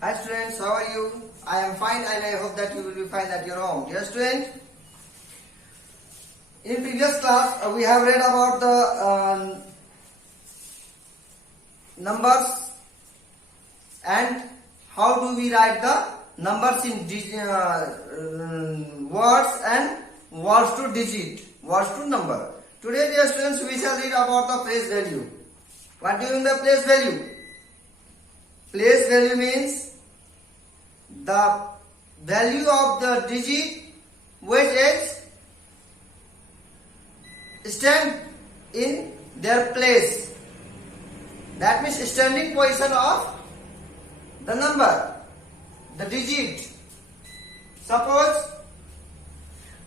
Hi students, how are you? I am fine and I hope that you will be fine at your home. Dear student, in previous class we have read about the numbers and how do we write the numbers in words and words to digit, words to number. Today dear students, we shall read about the place value. What do you mean the place value? Place value means the value of the digit which is stand in their place. That means standing position of the number, the digit. Suppose,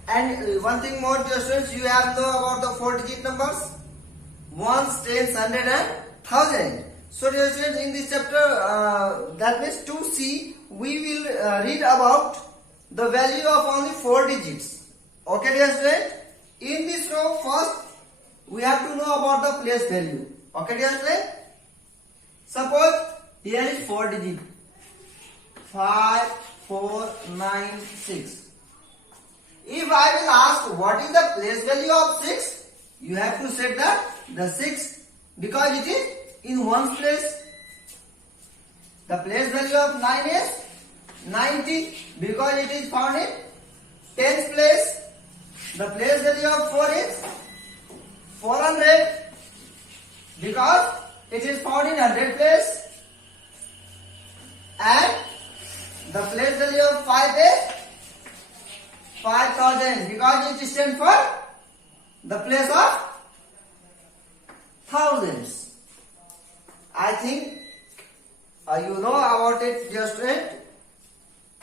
and one thing more dear students, you have to know about the 4-digit numbers, ones, tens, hundred and thousand. So dear students, in this chapter, that means 2C, we will read about the value of only 4 digits. Okay dear students, in this row first we have to know about the place value. Okay dear students, suppose here is 4 digit, 5, 4, 9, 6. If I will ask what is the place value of 6, you have to set the 6 because it is in ones place. The place value of 9 is 90 because it is found in tens place. The place value of 4 is 400 because it is found in hundred place. And the place value of 5 is 5000 because it stands for the place of thousands. I think you know about it, dear student.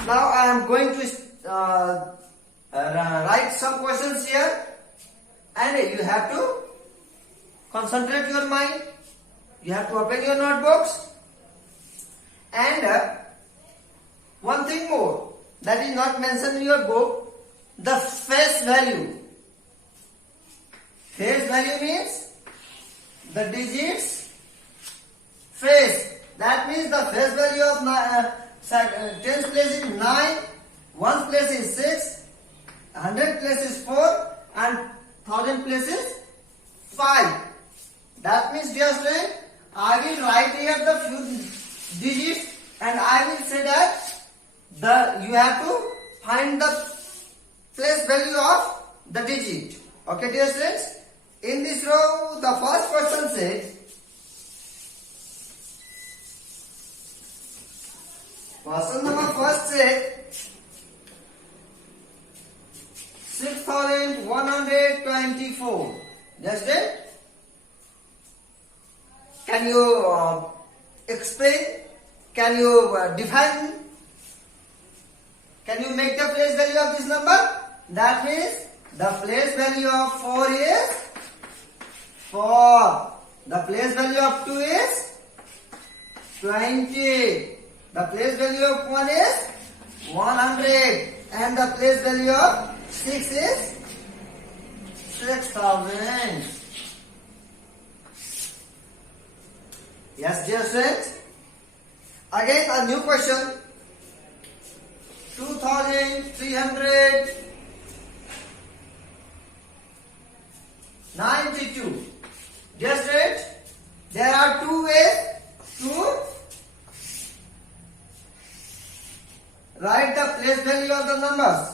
Now I am going to write some questions here, and you have to concentrate your mind. You have to open your notebooks, and one thing more that is not mentioned in your book, the face value. Face value means the digits face. That means the face value of tens place is 9, ones place is 6, hundred place is 4, and thousand place is 5. That means dear student, I will write here the few digits and I will say that you have to find the place value of the digit. Okay dear students, in this row the first question says, question number first says 6124. Just it. Can you explain? Can you define? Can you make the place value of this number? That means the place value of 4 is 4. The place value of 2 is 20. The place value of 1 is 100. And the place value of 6 is 6000. Yes, dear friends. Again a new question. 2392. Dear friends, there are two ways to write the place value of the numbers.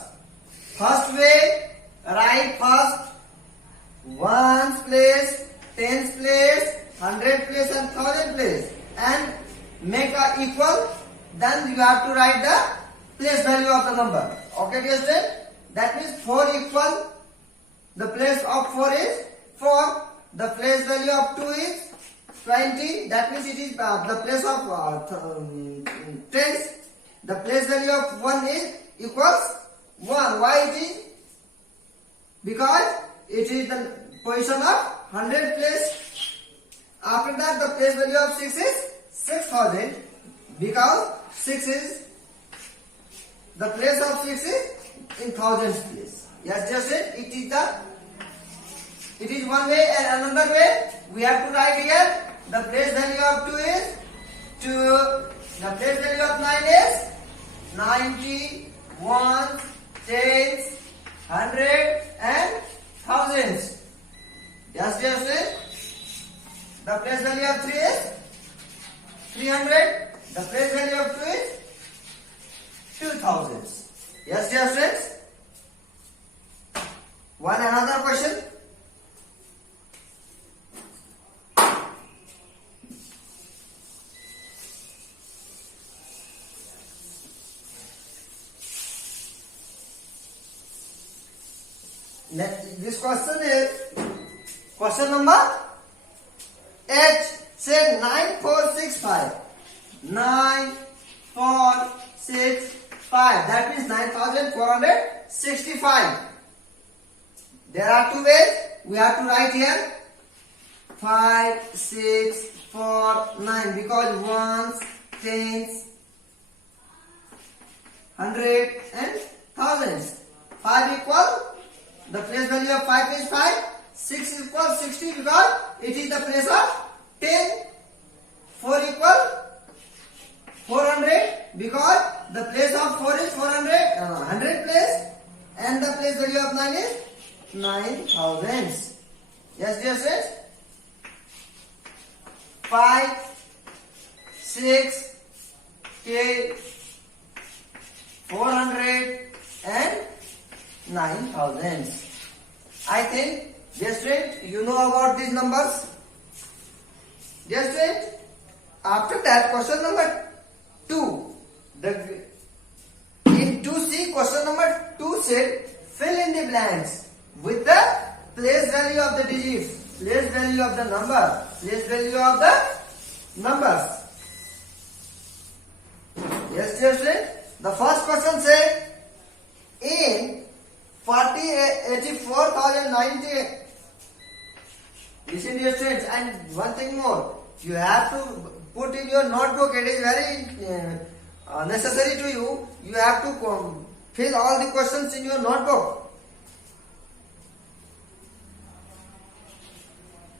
First way, write first ones place, tens place, hundred place and thousand place and make a equal. Then you have to write the place value of the number. Okay dear student? That means 4 equal. The place of 4 is 4. The place value of 2 is 20. That means it is the place of tens. The place value of 1 is equals 1. Why it is? Because it is the position of 100 place. After that the place value of 6 is 6000 because 6 is the place of 6 is in thousands place. Yes, just it is one way, and another way we have to write here the place value of 2 is 2. The place value of 9 is 90, ones, tens, hundred and thousands. Yes, dear friend. The place value of 3 is 300. The place value of 2 is 2000. Yes, dear friends. One another question. This question is question number 8. Say 9465. 9465. That means 9465. There are two ways. We have to write here 5, 6, 4, 9 because ones, tens, hundred and thousands. 5 equal. The place value of 5 is 5. 6 equals 60 because it is the place of 10. 4 equal 400 because the place of 4 is 100 place and the place value of 9 is 9000. Yes, dear friends. 5, 6, 10, 400 and 9000. I think, dear student, you know about these numbers. Dear student, after that question number 2, in 2C question number 2 said fill in the blanks with the place value of the digits, place value of the number, place value of the numbers. Yes, dear student, the first question said in 84,090. Listen, dear students, and one thing more. You have to put in your notebook. It is very necessary to you. You have to fill all the questions in your notebook.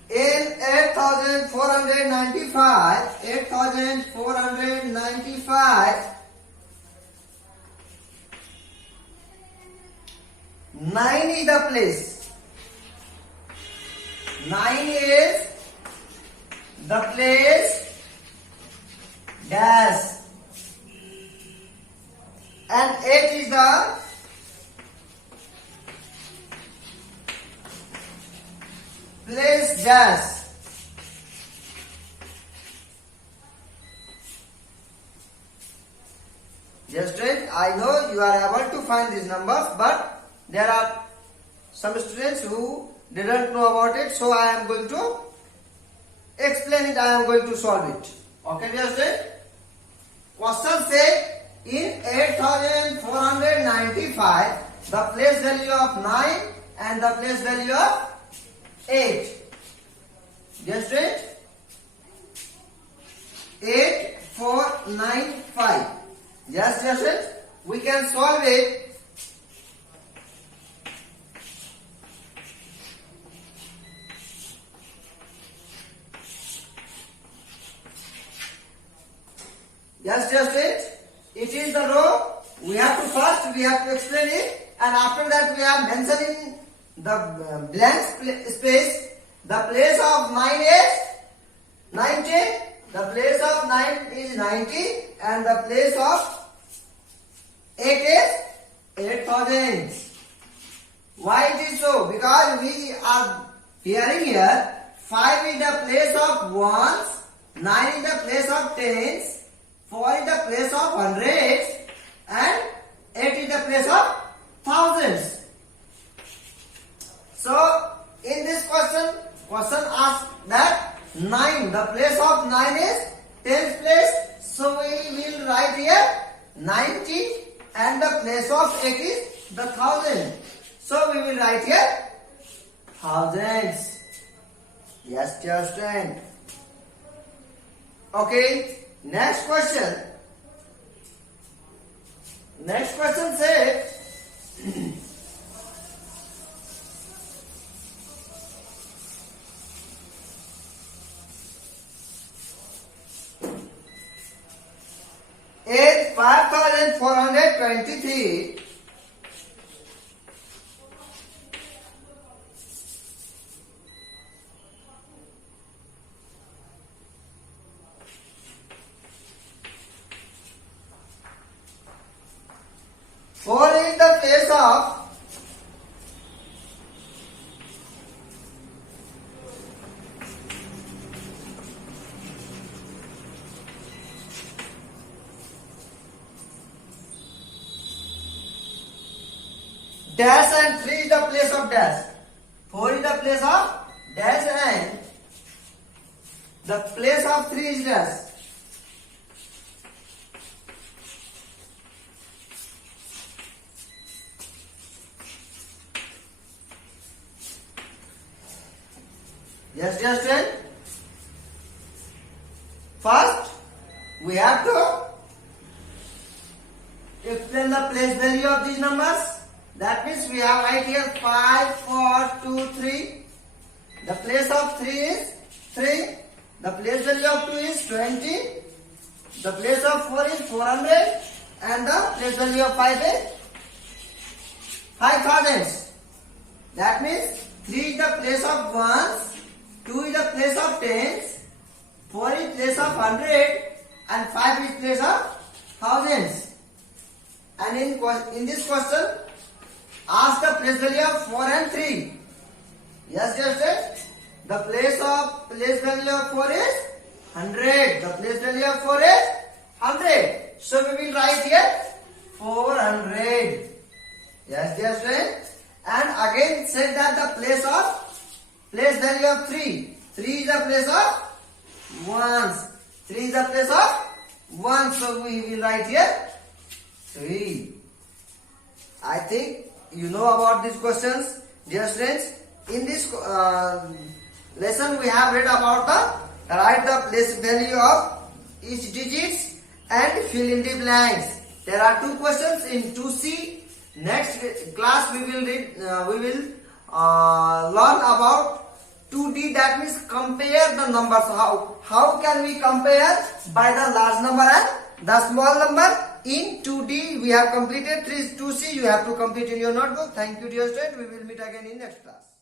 In 8,495, 9 is the place. 9 is the place dash and 8 is the place dash. Just right, I know you are able to find these numbers, but there are some students who didn't know about it, so I am going to explain it, I am going to solve it. Okay, dear student? Question said in 8,495, the place value of 9 and the place value of 8. Dear student? 8495. Yes, dear student? We can solve it. Yes, dear students, it is the row. We have to explain it, and after that we are mentioning the blank space. The place of 9 is 90. The place of 9 is 90, and the place of 8 is 8,000. Why it is so? Because we are hearing here 5 is the place of ones, 9 is the place of tens, 4 is the place of hundreds and 8 is the place of thousands. So in this question asks that 9, the place of 9 is tens place. So we will write here 90 and the place of 8 is the thousand. So we will write here thousands. Yes, dear student. Okay. Next question. Next question says 423. Four in the place of dash and 3 is the place of dash. 4 is the place of dash and the place of 3 is dash. Yes, dear student. First, we have to explain the place value of these numbers. That means we have right here 5, 4, 2, 3. The place of 3 is 3. The place value of 2 is 20. The place of 4 is 400. And the place value of 5 is 5,000. That means 3 is the place of ones, 2 is the place of tens, 4 is place of 100, and 5 is place of thousands. And in this question, ask the place value of 4 and 3. Yes, dear students. The place value of 4 is 100. The place value of 4 is 100. So we will write here 400. Yes, dear students. And again said that the place value of 3. 3 is the place of ones. 3 is the place of ones. So we will write here 3. I think you know about these questions, dear students. In this lesson, we have read about write the place value of each digits and fill in the blanks. There are 2 questions in 2C. Next class we will learn about 2D. That means compare the numbers. How can we compare by the large number and the small number? In 2D, we have completed 2C. You have to complete in your notebook. Thank you, dear student. We will meet again in next class.